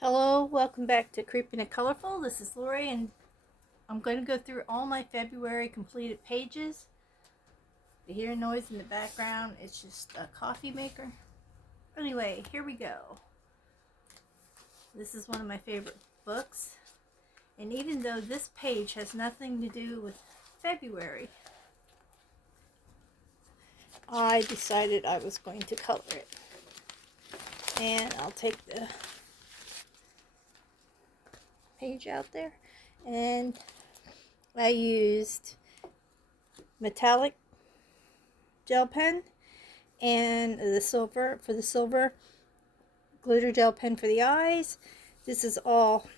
Hello, welcome back to Creeping and Colorful. This is Lori, and I'm going to go through all my February completed pages. You hear noise in the background, it's just a coffee maker. Anyway, here we go. This is one of my favorite books, and even though this page has nothing to do with February, I decided I was going to color it. And I'll take the page out there, and I used metallic gel pen and the silver for the silver, glitter gel pen for the eyes. This is all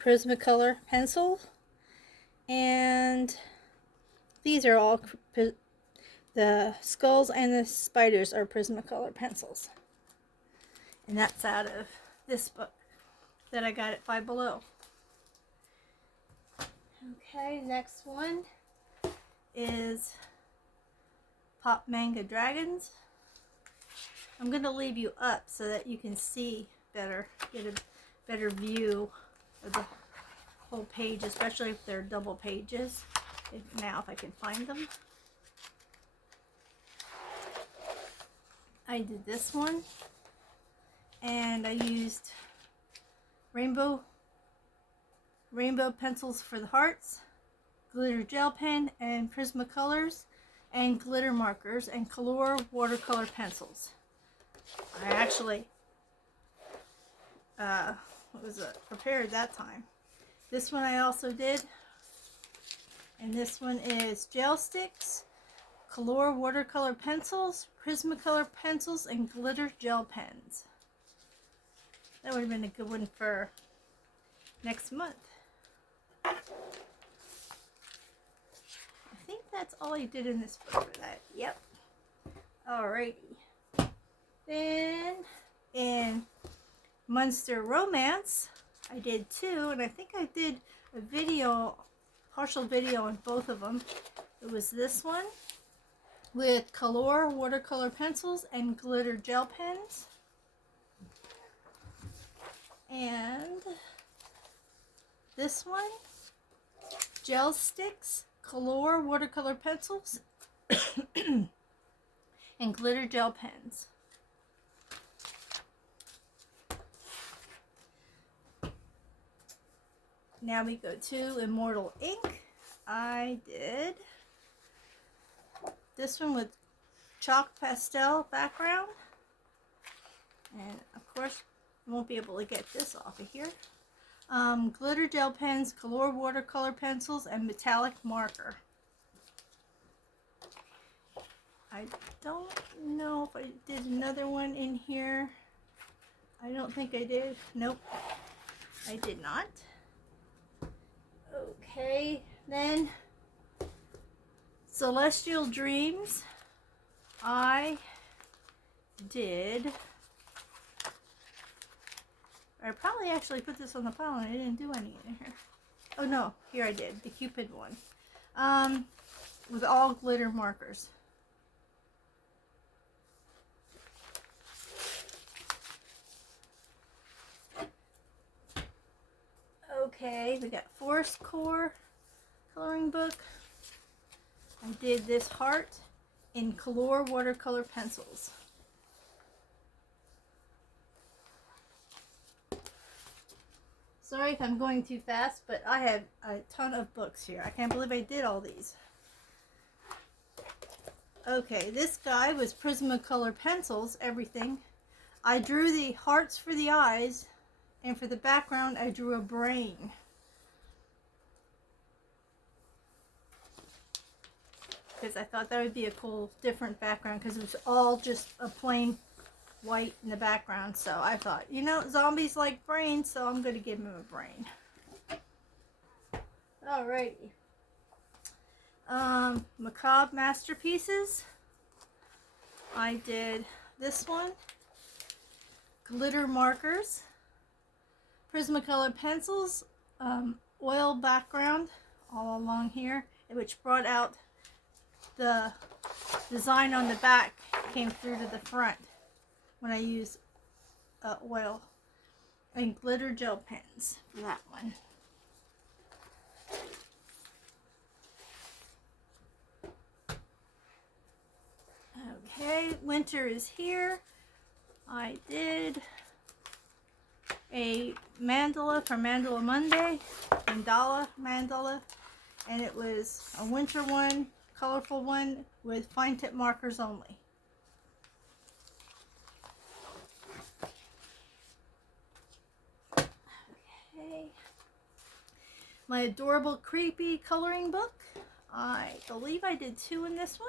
Prismacolor pencil, and these are all the skulls and the spiders are Prismacolor pencils, and that's out of this book that I got at Five Below. Okay, next one is Pop Manga Dragons. I'm going to leave you up so that you can see better, get a better view of the whole page, especially if they're double pages. Now, if I can find them. I did this one, and I used rainbow pencils for the hearts, glitter gel pen, and Prismacolors, and glitter markers, and color watercolor pencils. I actually prepared that time. This one I also did, and this one is gel sticks, color watercolor pencils, Prismacolor pencils, and glitter gel pens. That would have been a good one for next month. I think that's all I did in this book for that. Yep. Alrighty. Then in Monster Romance, I did two, and I think I did a video, partial video on both of them. It was this one with color watercolor pencils and glitter gel pens. And this one, gel sticks, color watercolor pencils, and glitter gel pens. Now we go to Immortal Ink. I did this one with chalk pastel background, and of course I won't be able to get this off of here. Glitter gel pens, color watercolor pencils, and metallic marker. I don't know if I did another one in here. I don't think I did. Nope, I did not. Okay, then Celestial Dreams. I probably actually put this on the pile and I didn't do any in here. Oh no, here I did, the Cupid one. With all glitter markers. Okay, we got Forest Core coloring book. I did this heart in color watercolor pencils. Sorry if I'm going too fast, but I have a ton of books here. I can't believe I did all these. Okay, this guy was Prismacolor pencils, everything. I drew the hearts for the eyes, and for the background I drew a brain. Because I thought that would be a cool, different background, because it was all just a plain white in the background. So I thought, you know, zombies like brains, so I'm going to give him a brain. Alrighty. Macabre Masterpieces. I did this one. Glitter markers. Prismacolor pencils. Oil background all along here, which brought out the design on the back, came through to the front when I used oil. and glitter gel pens for that one. Okay, winter is here. I did a mandala for Mandala Monday, mandala, and it was a winter one, colorful one with fine tip markers only. Okay, my adorable creepy coloring book. I believe I did 2 in this one.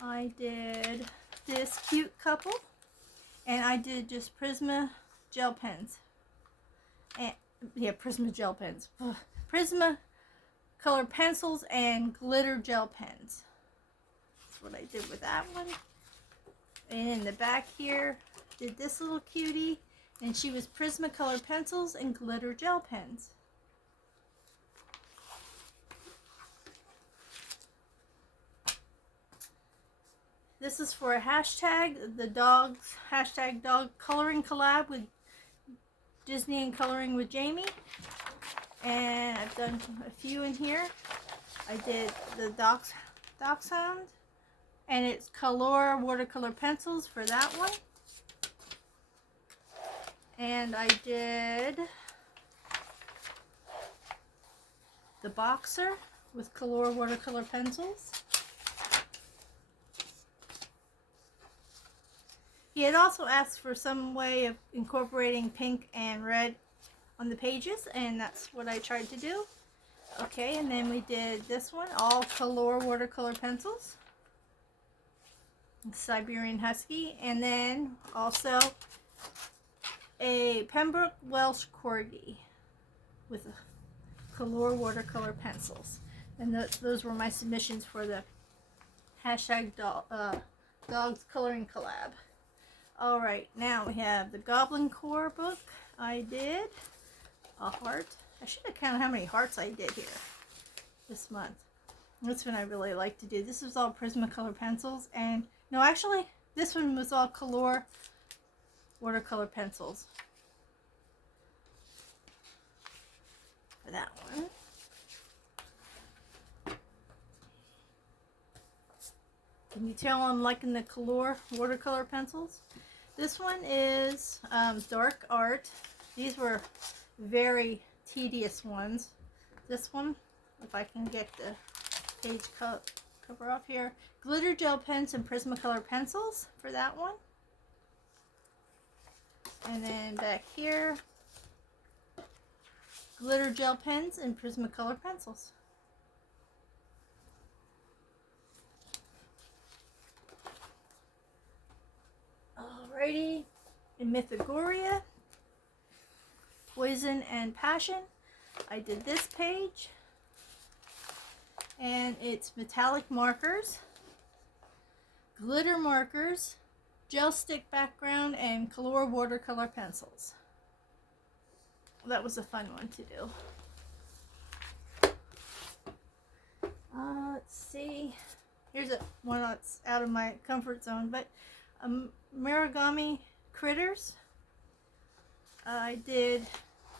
I did this cute couple, and I did just Prisma gel pens. And yeah, Prisma gel pens. Ugh. Prisma color pencils and glitter gel pens. That's what I did with that one. And in the back here, did this little cutie, and she was Prisma color pencils and glitter gel pens. This is for a hashtag, the dogs, hashtag dog coloring collab with Disney and Coloring with Jamie. And I've done a few in here. I did the Dachshund, and it's Color watercolor pencils for that one. And I did the Boxer with Color watercolor pencils. He had also asked for some way of incorporating pink and red on the pages, and that's what I tried to do. Okay, and then we did this one, all Color watercolor pencils. Siberian Husky, and then also a Pembroke Welsh Corgi with Color watercolor pencils. And those were my submissions for the hashtag dogs coloring collab. Alright, now we have the Goblin Core book. I did a heart. I should have counted how many hearts I did here this month. This one I really like to do. This was all Prismacolor pencils, and no, actually this one was all Color watercolor pencils for that one. Can you tell I'm liking the Color watercolor pencils? This one is dark art. These were very tedious ones. This one, if I can get the page cover off here. Glitter gel pens and Prismacolor pencils for that one. And then back here, glitter gel pens and Prismacolor pencils. Alrighty, in Mythagoria, Poison and Passion, I did this page, and it's metallic markers, glitter markers, gel stick background, and Color watercolor pencils. That was a fun one to do. Let's see. Here's one that's out of my comfort zone, but Marigami Critters. I did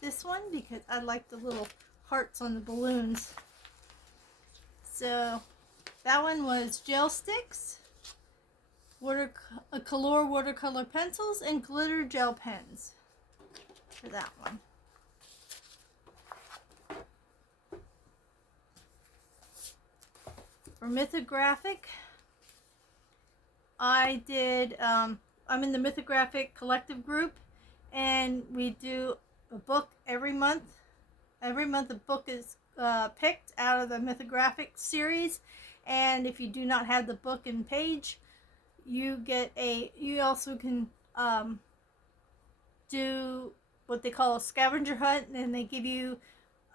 this one because I like the little hearts on the balloons. So that one was gel sticks, Color watercolor pencils, and glitter gel pens for that one. For Mythographic, I did, I'm in the Mythographic collective group, and we do a book every month. Every month a book is picked out of the Mythographic series, and if you do not have the book and page, you also can do what they call a scavenger hunt, and they give you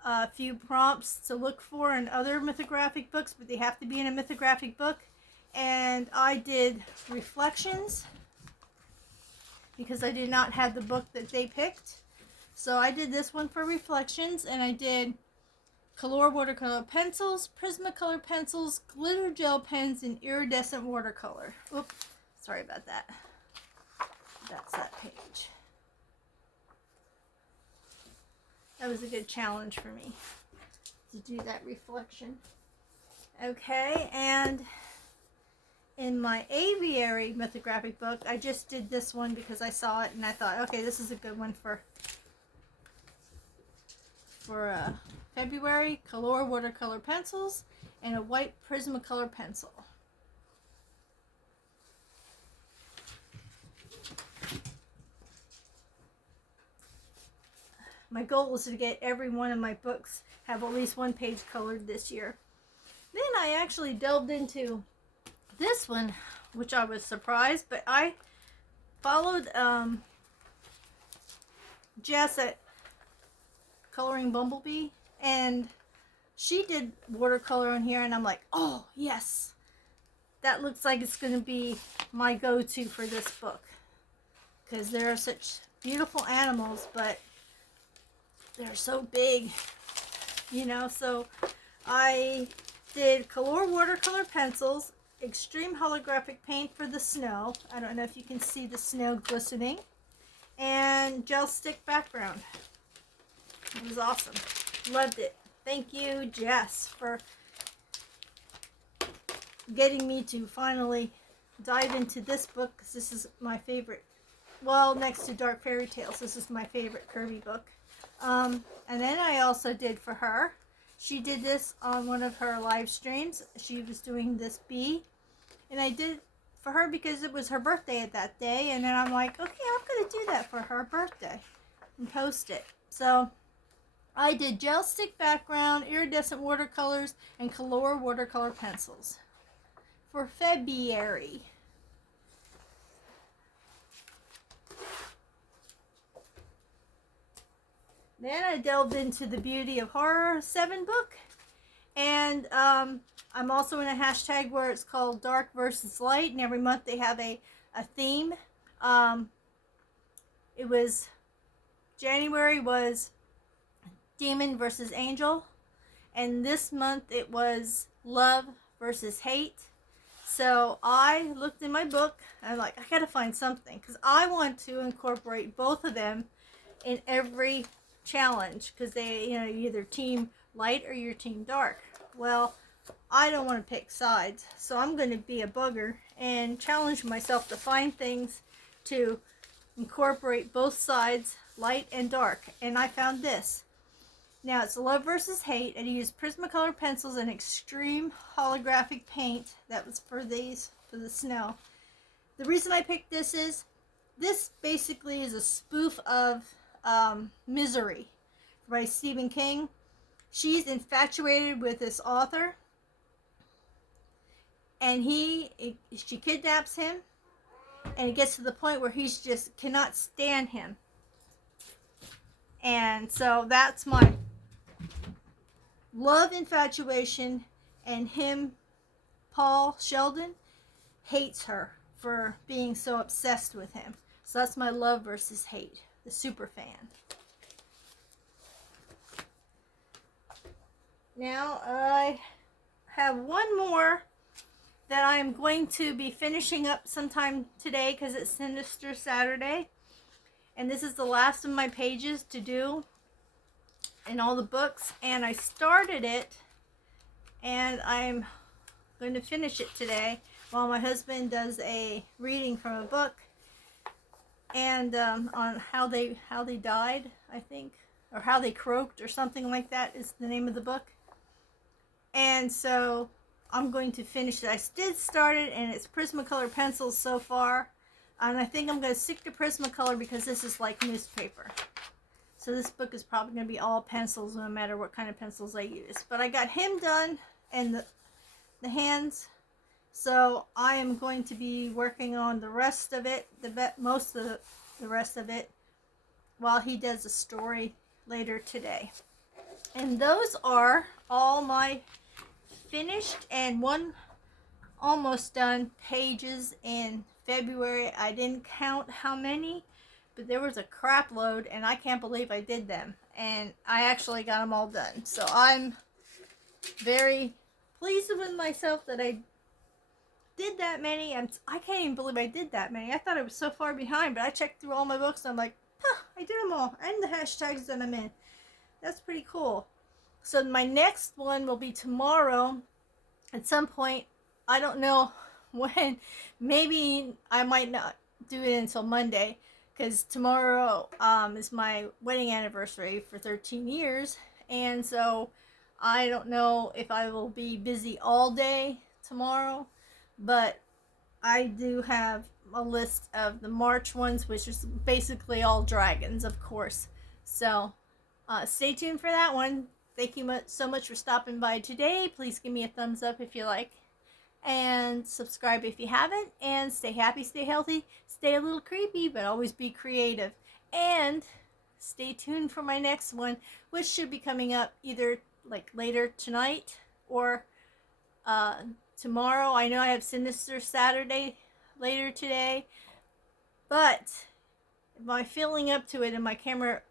a few prompts to look for in other Mythographic books, but they have to be in a Mythographic book. And I did Reflections because I did not have the book that they picked. So I did this one for Reflections, and I did Color watercolor pencils, Prismacolor pencils, glitter gel pens, and iridescent watercolor. Oops, sorry about that. That's that page. That was a good challenge for me to do that reflection. Okay, and in my aviary mythographic book, I just did this one because I saw it and I thought, okay, this is a good one for February. Color watercolor pencils and a white Prismacolor pencil. My goal is to get every one of my books have at least one page colored this year. Then I actually delved into this one, which I was surprised, but I followed Jess at Coloring Bumblebee, and she did watercolor on here, and I'm like, oh yes, that looks like it's going to be my go-to for this book, because there are such beautiful animals, but they're so big, you know. So I did Color watercolor pencils, extreme holographic paint for the snow. I don't know if you can see the snow glistening, and gel stick background. It was awesome. Loved it. Thank you, Jess, for getting me to finally dive into this book, because this is my favorite. Well, next to Dark Fairy Tales, this is my favorite Kirby book. And then I also did for her. She did this on one of her live streams. She was doing this bee. And I did for her because it was her birthday that day. And then I'm like, okay, I'm going to do that for her birthday and post it. So I did gel stick background, iridescent watercolors, and color watercolor pencils for February. Then I delved into the Beauty of Horror 7 book. And I'm also in a hashtag where it's called Dark versus Light. And every month they have a theme. It was, January was Demon versus Angel. And this month it was Love versus Hate. So I looked in my book and I'm like, I gotta find something, because I want to incorporate both of them in every challenge, because they, you know, you're either team light or you're team dark. Well, I don't want to pick sides, so I'm going to be a bugger and challenge myself to find things to incorporate both sides, light and dark. And I found this. Now it's Love versus Hate, and I used Prismacolor pencils and extreme holographic paint. That was for these, for the snow. The reason I picked this is, this basically is a spoof of Misery by Stephen King. She's infatuated with this author, and she kidnaps him, and it gets to the point where he's just cannot stand him. And so that's my love infatuation, and him, Paul Sheldon, hates her for being so obsessed with him. So that's my love versus hate, the super fan. Now I have one more that I'm going to be finishing up sometime today, because it's Sinister Saturday. And this is the last of my pages to do in all the books. And I started it, and I'm going to finish it today while my husband does a reading from a book, and on how they died, I think, or how they croaked, or something like that is the name of the book. And so I'm going to finish it. I did start it, and it's Prismacolor pencils so far, and I think I'm going to stick to Prismacolor because this is like newspaper. So this book is probably going to be all pencils, no matter what kind of pencils I use. But I got him done, and the hands. So I am going to be working on the rest of it, most of the rest of it, while he does a story later today. And those are all my finished and one almost done pages in February. I didn't count how many, but there was a crap load, and I can't believe I did them. And I actually got them all done. So I'm very pleased with myself that I did that many. I can't even believe I did that many. I thought I was so far behind, but I checked through all my books and I'm like, huh, I did them all. And the hashtags that I'm in. That's pretty cool. So my next one will be tomorrow at some point. I don't know when. Maybe I might not do it until Monday because tomorrow is my wedding anniversary for 13 years. And so I don't know if I will be busy all day tomorrow, but I do have a list of the March ones, which is basically all dragons, of course. So stay tuned for that one. Thank you so much for stopping by today. Please give me a thumbs up if you like. And subscribe if you haven't. And stay happy, stay healthy, stay a little creepy, but always be creative. And stay tuned for my next one, which should be coming up either like later tonight or tomorrow. I know I have Sinister Saturday later today, but if I'm feeling up to it and my camera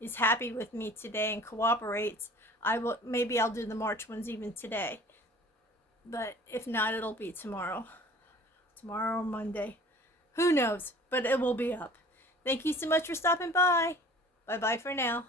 is happy with me today and cooperates, maybe I'll do the March ones even today. But if not, it'll be tomorrow or Monday. Who knows? But it will be up. Thank you so much for stopping by. Bye bye for now.